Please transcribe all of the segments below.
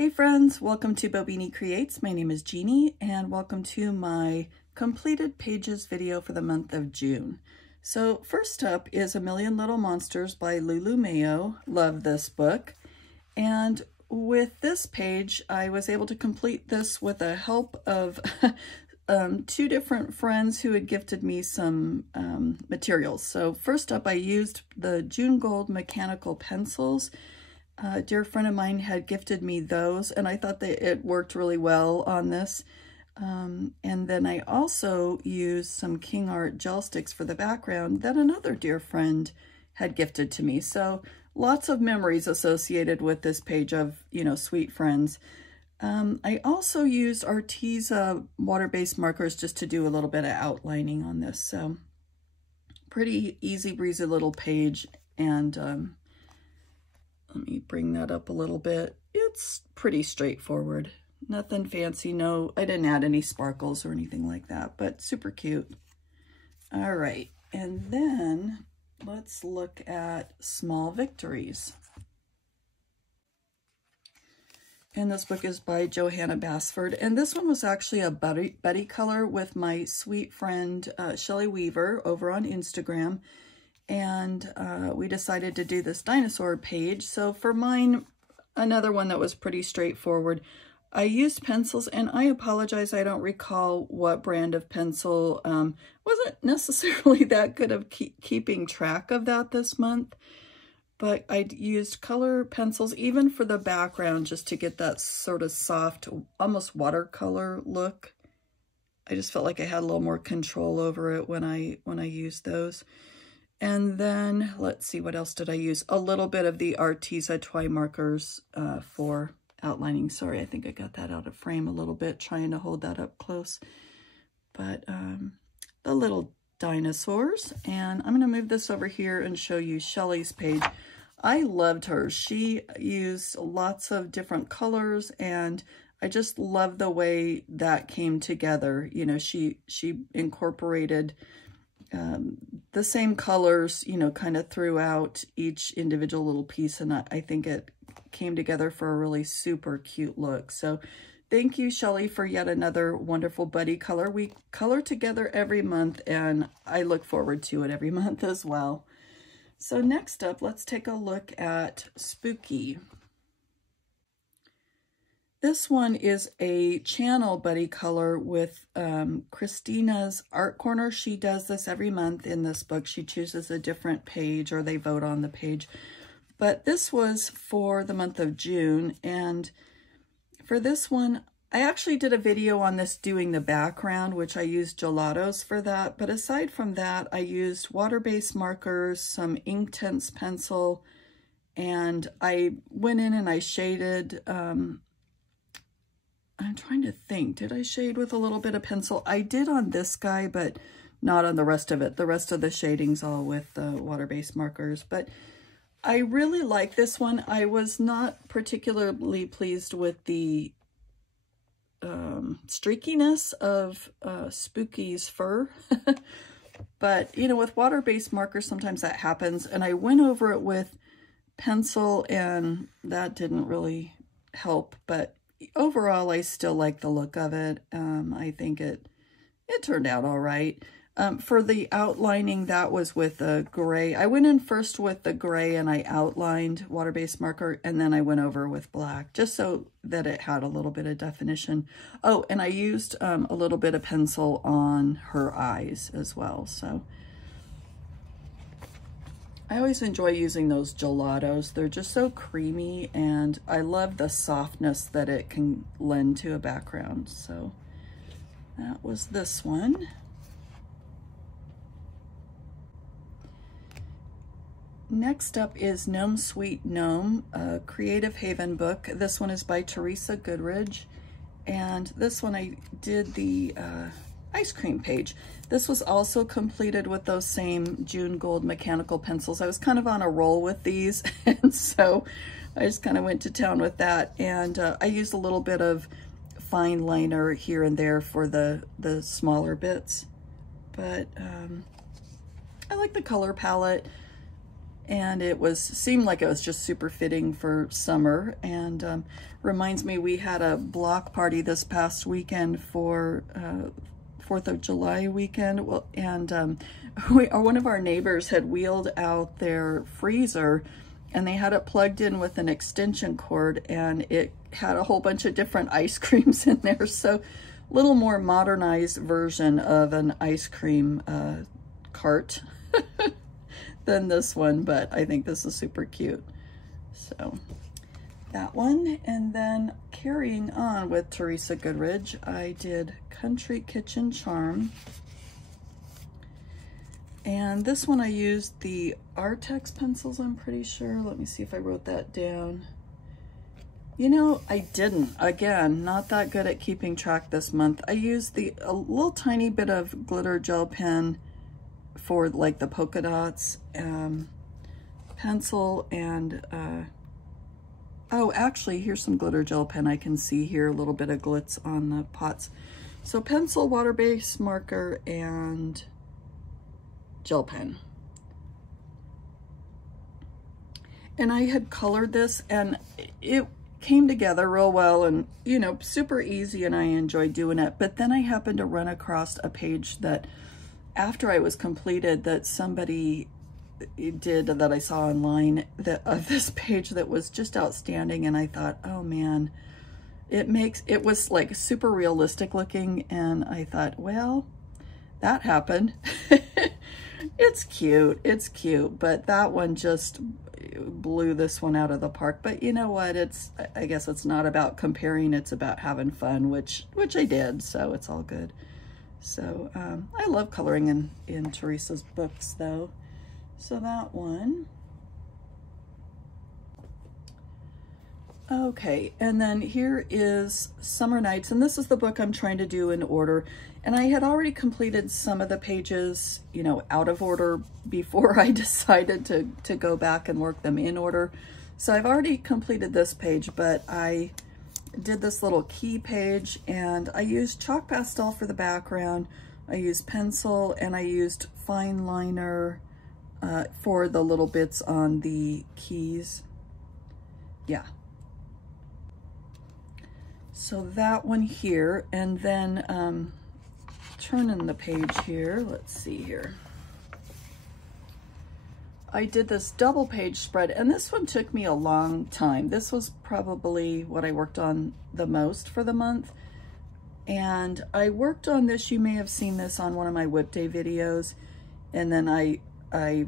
Hey friends, welcome to Bobini Creates. My name is Jeannie and welcome to my completed pages video for the month of June. So first up is A Million Little Monsters by Lulu Mayo. Love this book. And with this page, I was able to complete this with the help of two different friends who had gifted me some materials. So first up, I used the June Gold mechanical pencils. A dear friend of mine had gifted me those, and I thought that it worked really well on this. And then I also used some King Art gel sticks for the background that another dear friend had gifted to me. So lots of memories associated with this page of, sweet friends. I also used Arteza water-based markers just to do a little bit of outlining on this. So pretty easy breezy little page, and let me bring that up a little bit. It's pretty straightforward. Nothing fancy. No, I didn't add any sparkles or anything like that, but super cute. All right, and then let's look at Small Victories. And this book is by Johanna Basford. And this one was actually a buddy color with my sweet friend Shelley Weaver over on Instagram. And we decided to do this dinosaur page. So for mine, another one that was pretty straightforward, I used pencils, and I apologize, I don't recall what brand of pencil. Wasn't necessarily that good of keeping track of that this month, but I used color pencils even for the background just to get that sort of soft, almost watercolor look. I just felt like I had a little more control over it when I used those. And then, let's see, what else did I use? A little bit of the Arteza Toy markers for outlining. Sorry, I think I got that out of frame a little bit, trying to hold that up close. But the little dinosaurs. And I'm going to move this over here and show you Shelley's page. I loved hers. She used lots of different colors, and I just love the way that came together. She incorporated the same colors, kind of throughout each individual little piece, and I think it came together for a really super cute look. So thank you, Shelley, for yet another wonderful buddy color. We color together every month, and I look forward to it every month as well. So next up, let's take a look at Spooky. This one is a channel buddy color with Christina's Art Corner. She does this every month in this book. She chooses a different page, or they vote on the page. But this was for the month of June. And for this one, I actually did a video on this doing the background, which I used gelatos for that. But aside from that, I used water-based markers, some Inktense pencil, and I went in and I shaded... I'm trying to think, did I shade with a little bit of pencil? I did on this guy, but not on the rest of it. The rest of the shading's all with the water-based markers. But I really like this one. I was not particularly pleased with the streakiness of Spooky's fur. But, with water-based markers, sometimes that happens. And I went over it with pencil, and that didn't really help. But overall, I still like the look of it. I think it turned out all right. For the outlining, that was with a gray. I went in first with the gray, and I outlined water-based marker, and then I went over with black, just so that it had a little bit of definition. Oh, and I used a little bit of pencil on her eyes as well. So I always enjoy using those gelatos. They're just so creamy, and I love the softness that it can lend to a background. So that was this one. Next up is Gnome Sweet Gnome, a Creative Haven book. This one is by Teresa Goodridge, and this one I did the ice cream page. This was also completed with those same June Gold mechanical pencils. I was kind of on a roll with these, and so I just kind of went to town with that. And I used a little bit of fine liner here and there for the smaller bits. But I like the color palette. and seemed like it was just super fitting for summer. And reminds me, we had a block party this past weekend for 4th of July weekend. Well, and one of our neighbors had wheeled out their freezer, and they had it plugged in with an extension cord, and it had a whole bunch of different ice creams in there. So a little more modernized version of an ice cream cart than this one, but I think this is super cute. So that one. And then carrying on with Teresa Goodridge, I did Country Kitchen Charm. And this one I used the Artex pencils, I'm pretty sure. Let me see if I wrote that down. You know, I didn't. Again, not that good at keeping track this month. I used a little tiny bit of glitter gel pen for like the polka dots, pencil, and oh, actually, here's some glitter gel pen. I can see here a little bit of glitz on the pots. So pencil, water-based marker, and gel pen. And I had colored this, and it came together real well, and you know, super easy, and I enjoyed doing it. But then I happened to run across a page that after I was completed that somebody did that I saw online of this page that was just outstanding, and I thought, oh man, it was like super realistic looking, and I thought, well, that happened. It's cute, but that one just blew this one out of the park. But you know what, I guess it's not about comparing, it's about having fun, which I did, so it's all good. So I love coloring in Teresa's books though. So that one. Okay, and then here is Summer Nights, and this is the book I'm trying to do in order. And I had already completed some of the pages, you know, out of order before I decided to go back and work them in order. So I've already completed this page, but I did this little key page, and I used chalk pastel for the background. I used pencil, and I used fine liner for the little bits on the keys. Yeah. So that one here, and then turning the page here, let's see here. I did this double page spread, and this one took me a long time. This was probably what I worked on the most for the month. And I worked on this, you may have seen this on one of my Whip Day videos, and then I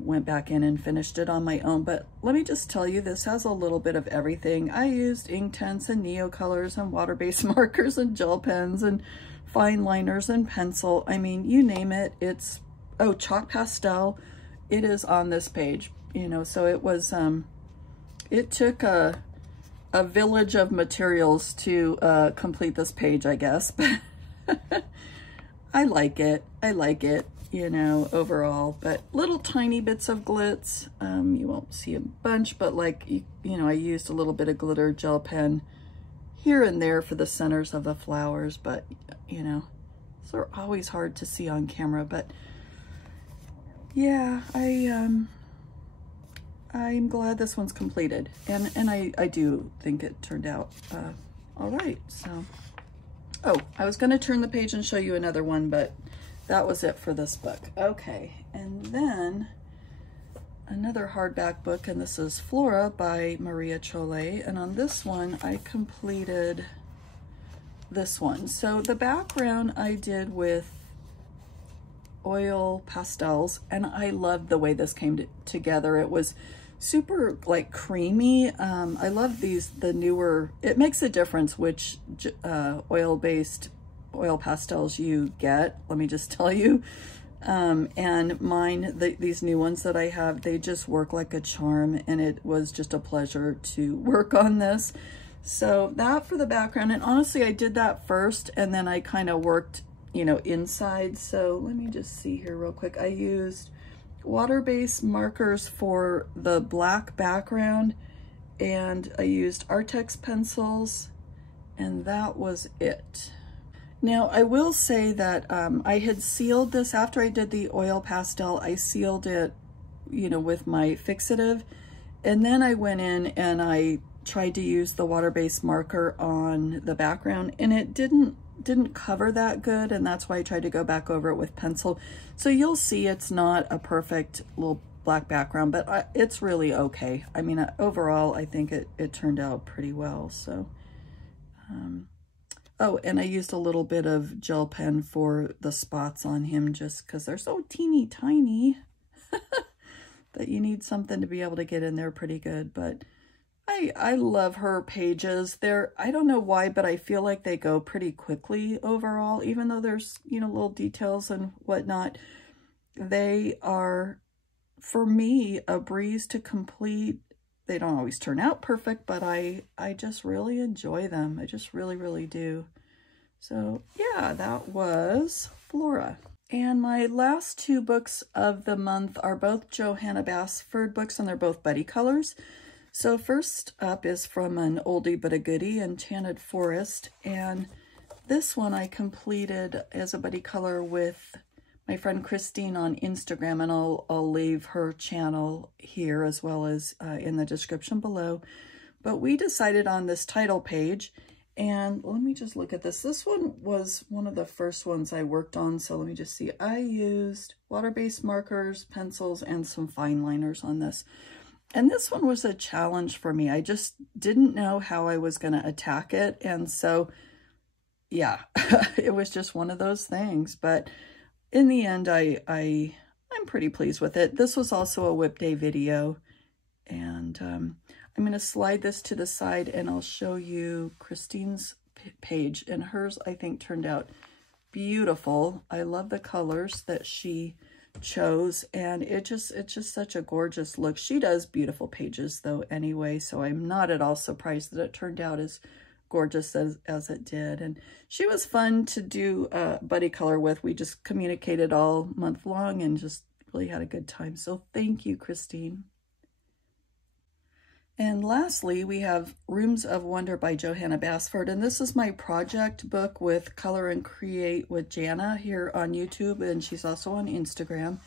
went back in and finished it on my own. But let me just tell you, this has a little bit of everything. I used Inktense and Neocolors and water-based markers and gel pens and fine liners and pencil. I mean, you name it. It's, oh, chalk pastel. It is on this page, you know, so it was, it took a village of materials to complete this page, I guess, but I like it, you know, overall. But little tiny bits of glitz, you won't see a bunch, but like, you know, I used a little bit of glitter gel pen here and there for the centers of the flowers, but, you know, they're always hard to see on camera. But yeah, I'm glad this one's completed, and I do think it turned out all right. So, oh, I was going to turn the page and show you another one, but that was it for this book. Okay, and then another hardback book, and this is Flora by Weaver.Shelley, and on this one I completed this one. So the background I did with oil pastels, and I loved the way this came together. It was super like creamy. I love the newer, it makes a difference which oil-based oil pastels you get, let me just tell you. And mine, these new ones that I have, they just work like a charm, and it was just a pleasure to work on this. So that for the background, and honestly I did that first, and then I kind of worked, you know, inside. So let me just see here real quick. I used water-based markers for the black background, and I used Artex pencils, and that was it. Now I will say that I had sealed this after I did the oil pastel. I sealed it you know, with my fixative. And then I went in and I tried to use the water-based marker on the background, and it didn't cover that good, and that's why I tried to go back over it with pencil. So you'll see it's not a perfect little black background, but it's really okay. I mean, overall, I think it turned out pretty well. So, oh, and I used a little bit of gel pen for the spots on him just because they're so teeny tiny that you need something to be able to get in there pretty good. But I love her pages. I don't know why, but I feel like they go pretty quickly overall, even though there's, you know, little details and whatnot. They are, for me, a breeze to complete. They don't always turn out perfect, but I just really enjoy them. I just really, really do. So yeah, that was Flora. And my last two books of the month are both Johanna Basford books, and they're both buddy colors. So first up is from an oldie but a goodie, Enchanted Forest. And this one I completed as a buddy color with my friend Christine on Instagram, and I'll leave her channel here as well as in the description below. But we decided on this title page, and let me just look at this. This one was one of the first ones I worked on, so let me just see. I used water-based markers, pencils, and some fine liners on this. And this one was a challenge for me. I just didn't know how I was going to attack it. And so, yeah, it was just one of those things. But in the end, I'm pretty pleased with it. This was also a Whip Day video. And I'm going to slide this to the side and I'll show you Christine's page. And hers, I think, turned out beautiful. I love the colors that she chose, and it's just such a gorgeous look. She does beautiful pages though anyway, so I'm not at all surprised that it turned out as gorgeous as it did. And she was fun to do buddy color with. We just communicated all month long and just really had a good time. So thank you, Christine. And lastly, we have Rooms of Wonder by Johanna Basford. And this is my project book with Color and Create with Jana here on YouTube. And she's also on Instagram.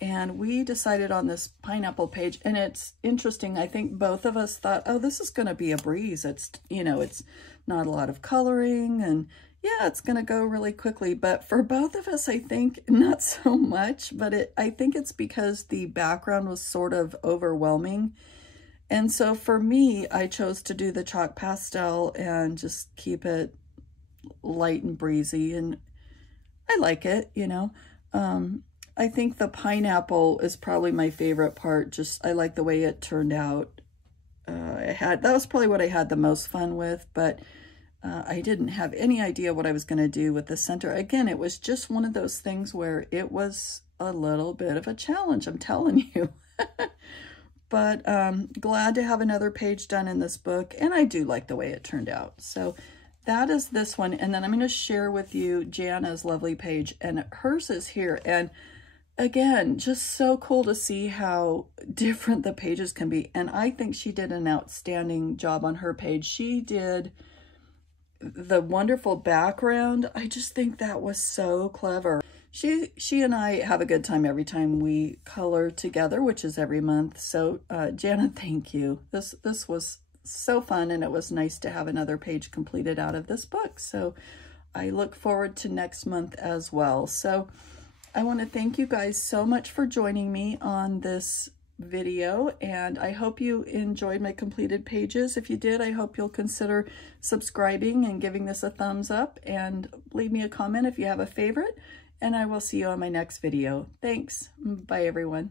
And we decided on this pineapple page. And it's interesting. I think both of us thought, oh, this is going to be a breeze. It's, you know, it's not a lot of coloring. And yeah, it's going to go really quickly. But for both of us, I think not so much. But I think it's because the background was sort of overwhelming. And so for me, I chose to do the chalk pastel and just keep it light and breezy. And I like it, you know. I think the pineapple is probably my favorite part. Just, I like the way it turned out. That was probably what I had the most fun with, but I didn't have any idea what I was going to do with the center. Again, it was just one of those things where it was a little bit of a challenge, I'm telling you. But glad to have another page done in this book, and I do like the way it turned out. So that is this one, and then I'm going to share with you Jana's lovely page, and hers is here. And again, just so cool to see how different the pages can be, and I think she did an outstanding job on her page. She did the wonderful background. I just think that was so clever. She and I have a good time every time we color together, which is every month. So Jana, thank you. This was so fun, and it was nice to have another page completed out of this book. So I look forward to next month as well. So I want to thank you guys so much for joining me on this video, and I hope you enjoyed my completed pages. If you did, I hope you'll consider subscribing and giving this a thumbs up, and leave me a comment if you have a favorite. And I will see you on my next video. Thanks. Bye, everyone.